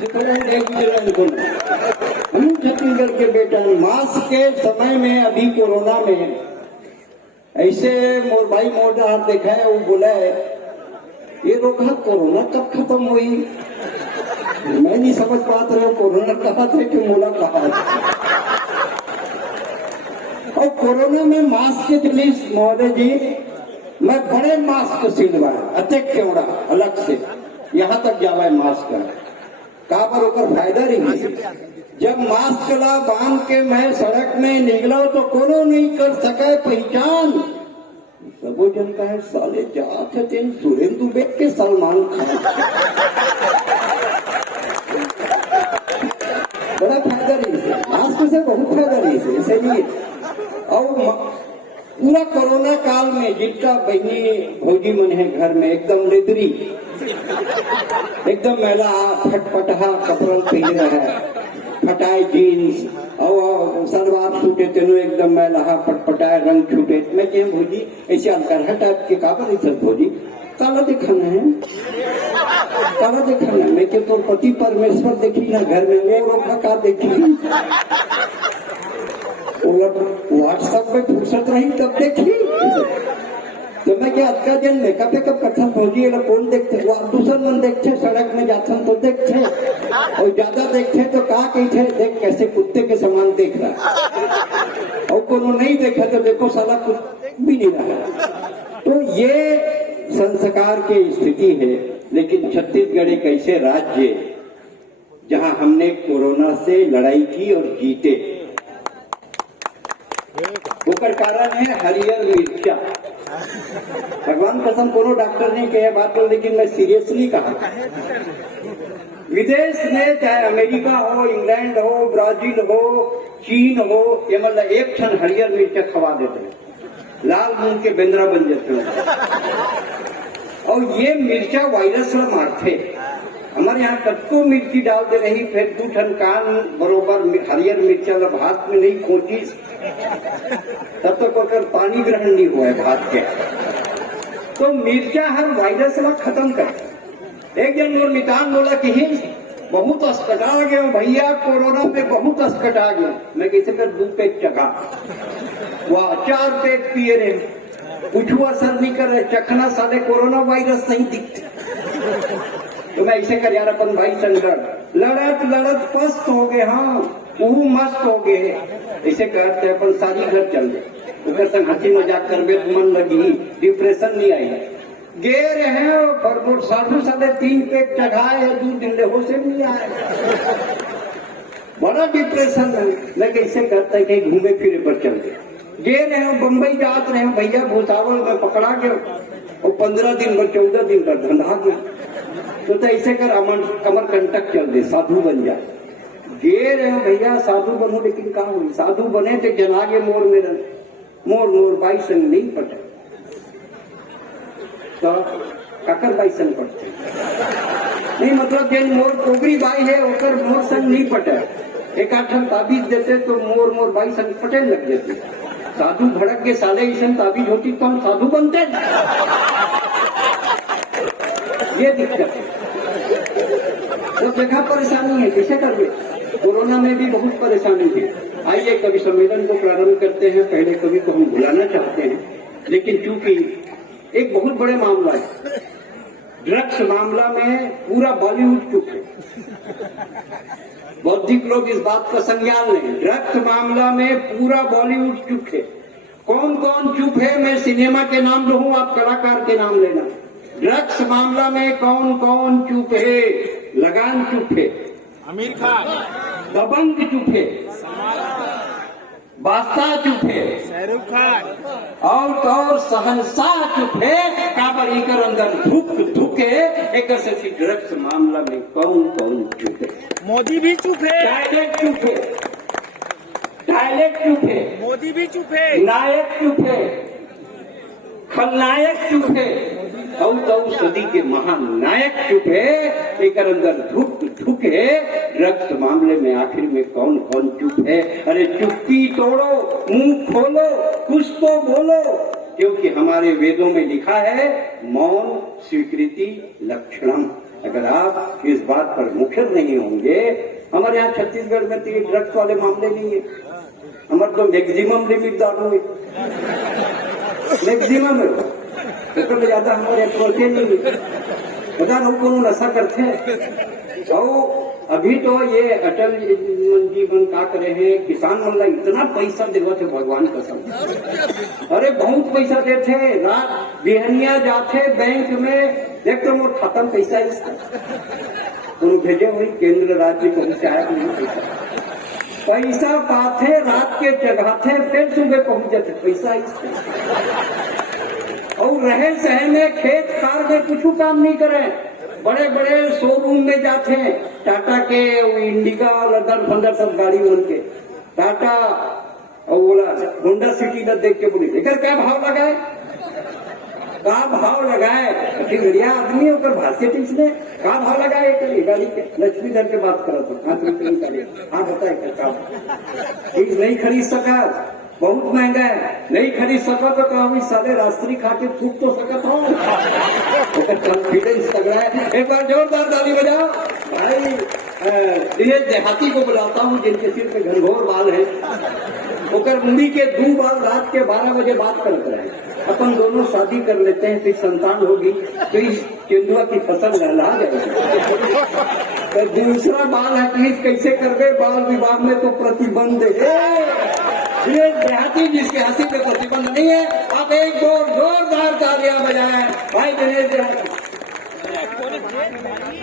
हम छत्तीसगढ़ के बेटा मास्क के समय में अभी कोरोना में ऐसे मोर भाई मोटा हाथ देखा है, वो बोला है ये रोका कोरोना कब खत्म हुई। मैं नहीं समझ पाता रहा कोरोना कहा थे कि मोला कहा। और कोरोना में मास्क के लिए महोदय जी मैं बड़े मास्क सिलवाए अत्यक केवड़ा अलग से यहाँ तक जावा मास्क का पर होकर फायदा नहीं। जब मास्क ला बांध के मैं सड़क में निकला तो कोनो नहीं कर सके पहचान। सबो जन का है साले जात है तेन सुरेंदु बेग के सलमान खान। बड़ा फायदा नहीं मास्क से, बहुत फायदा नहीं इसलिए। और पूरा कोरोना काल में जिनका बहनी भौजी मन है घर में एकदम लेदरी एकदम मैला फटफटा कपड़ा पहन रहा है, फटाए जीन्स और सलवार छूटे तेनो एकदम मैला फटफटाए रंग छूटे। मैं कह भौजी ऐसे अलकर टाइप के काबर सब भौजी काला दिखाना है, काला दिखाना है। मैं कह तो पति परमेश्वर देखी ना घर में वो रोका का देखी व्हाट्सएप में फुर्सत रही तब देखी। तो मैं क्या अक्का जन मेकअप वेकअप करता फौजी कौन देखते दूसर मन देखते सड़क में जाते तो देखते और ज्यादा देखते तो कहा कहते देख कैसे कुत्ते के समान देख रहा और कोनो नहीं देखा तो देखो साला कुछ भी नहीं रहा। तो ये संस्कार की स्थिति है। लेकिन छत्तीसगढ़ एक ऐसे राज्य जहां हमने कोरोना से लड़ाई की और जीते। उसका कारण है हरियर मिर्चा। भगवान कसम कोनो डॉक्टर ने कहा बात को, लेकिन मैं सीरियसली कहा विदेश में चाहे अमेरिका हो, इंग्लैंड हो, ब्राजील हो, चीन हो, ये मतलब एक क्षण हरियर मिर्चा खवा देते हैं, लाल मूंग के बेंद्रा बन जाते हैं। और ये मिर्चा वायरस ला मारते। हमारे यहाँ कच्चो मिर्ची डाल दे रही, फिर दू ठन कान बरोबर हरियर मिर्चा ला भात में नहीं खोची तब तक अगर पानी ग्रहण नहीं हुआ है भात के। तो मिर्चा हर वायरस ला खत्म कर। एक जन और नितान बोला कि बहुत अस्कटा गया भैया, कोरोना में बहुत अस्कटा गया। मैं कैसे कर 2 पेट चखा, वह 4 पेट पिए रहे, कुछ असर नहीं कर रहे, चखना साले कोरोना वायरस नहीं दिखते। तो मैं ऐसे कर यार अपन भाई शंकर लड़त लड़त पस्त हो गए, हाँ वो मस्त हो गए। ऐसे करते अपन सारी घर चल गए, उधर संग हंसी मजाक करबे मन लगी, डिप्रेशन नहीं आई। गे रहे फरफुट साढ़ू 3.5 पेट चढ़ाए, 2 दिन ले होश नहीं आए, बड़ा डिप्रेशन है। मैं कैसे करता है कि घूमे फिरे पर चल गए। गे रहे बम्बई जात रहे भैया, भूसावल में पकड़ा गया और 15 दिन में 14 दिन का धंधा गया। तो ऐसे कर कमर कंटक चल दे, साधु बन जाए। गे रहे भैया साधु बनो, लेकिन कहा हुई साधु बने थे जनागे मोर में मोर मोर बाई संग नहीं पटे तो ककर बाई संग पटते नहीं, मतलब जिन मोर कोगरी बाई है ओकर मोर संग नहीं पटे। एक आठन ताबीज देते तो मोर मोर बाई संग पटे लग जाते। साधु भड़क के साले ईसन ताबीज होती तो हम साधु बनते। ये दिक्कत है, वो जगह परेशानी है, कैसे कर दे। कोरोना में भी बहुत परेशानी थी। आइए कवि सम्मेलन को प्रारंभ करते हैं। पहले कवि को हम बुलाना चाहते हैं, लेकिन चूंकि एक बहुत बड़े मामला है, ड्रग्स मामला में पूरा बॉलीवुड चुप है। बौद्धिक लोग इस बात का संज्ञान लें, ड्रग्स मामला में पूरा बॉलीवुड चुप है। कौन कौन चुप है मैं सिनेमा के नाम लूं, आप कलाकार के नाम लेना। ड्रग्स मामला में कौन कौन चुप है? लगान चुप है, आमिर खान, दबंग चुप है, बादशाह चुप है, शाहरुख खान और शहंशाह चुप है। काबर एकर अंदर धुक धुके एक से ड्रग्स मामला में कौन कौन चुप है? मोदी भी चुप है, डायरेक्ट चुप है, डायरेक्ट चुप है, मोदी भी चुप है, नायक चुप है, खलनायक चुप है, और सदी के महान नायक चुप है। एक अंदर धुक धुक है। ड्रग्स मामले में आखिर में कौन कौन चुप है? अरे चुप्पी तोड़ो, मुंह खोलो, कुछ तो बोलो, क्योंकि हमारे वेदों में लिखा है मौन स्वीकृति लक्षणम। अगर आप इस बात पर मुखर नहीं होंगे, हमारे यहाँ छत्तीसगढ़ में तो ये ड्रग्स वाले मामले नहीं है, हमारे तो मैक्सिमम लिमिट दारू है, मैक्सिमम है, तो ज्यादा हमारे करते नहीं है, बता हमको नशा करते हैं। और अभी तो ये अटल जीवन का करे हैं, किसान मतलब इतना पैसा देवो थे भगवान कसम, अरे बहुत पैसा देते, रात बिहनिया जाते बैंक में, देख तो मोर खत्म पैसा इसका, उन्होंने भेजे हुई केंद्र राज्य को शायद नहीं पैसा पाते, रात के जगाते, फिर सुबह पहुंच जाते, पैसा इसका। और रहे शहर में खेत कार में कुछ काम नहीं करे, बड़े बड़े शोरूम में जाते हैं, टाटा के, इंडिका और अदर बंदर सब गाड़ी उनके, टाटा और बोला होंडा सिटी का देख के बोली लेकर क्या भाव लगाए, क्या भाव लगाए, बढ़िया आदमी होकर भारतीय टीच ने क्या भाव लगाए ये गाड़ी के, लक्ष्मीधर के बात करो तो 5 रुपये निकाले, हाँ बताए क्या चीज नहीं खरीद सका, बहुत महंगा है, नहीं खरीद सका तो कहा साले राष्ट्रीय खाते फूक तो सकत हो, कॉन्फिडेंस तगड़ा है। एक बार जोरदार ताली बजाओ भाई। दिनेश देहाती को बुलाता हूँ जिनके सिर पे घनघोर बाल है, ओकर मुंडी के 2 बाल रात के 12 बजे बात करते रहे, अपन दोनों शादी कर लेते हैं, फिर संतान होगी तो इस केंदुआ की फसल लहला जाएगी। तो दूसरा बाल है प्लीज कैसे कर दे, बाल विवाह में तो प्रतिबंध है, देहाती जिसके हंसी पे प्रतिबंध नहीं है, आप एक जोरदार तालियां बजाएं भाई दिनेश देहाती।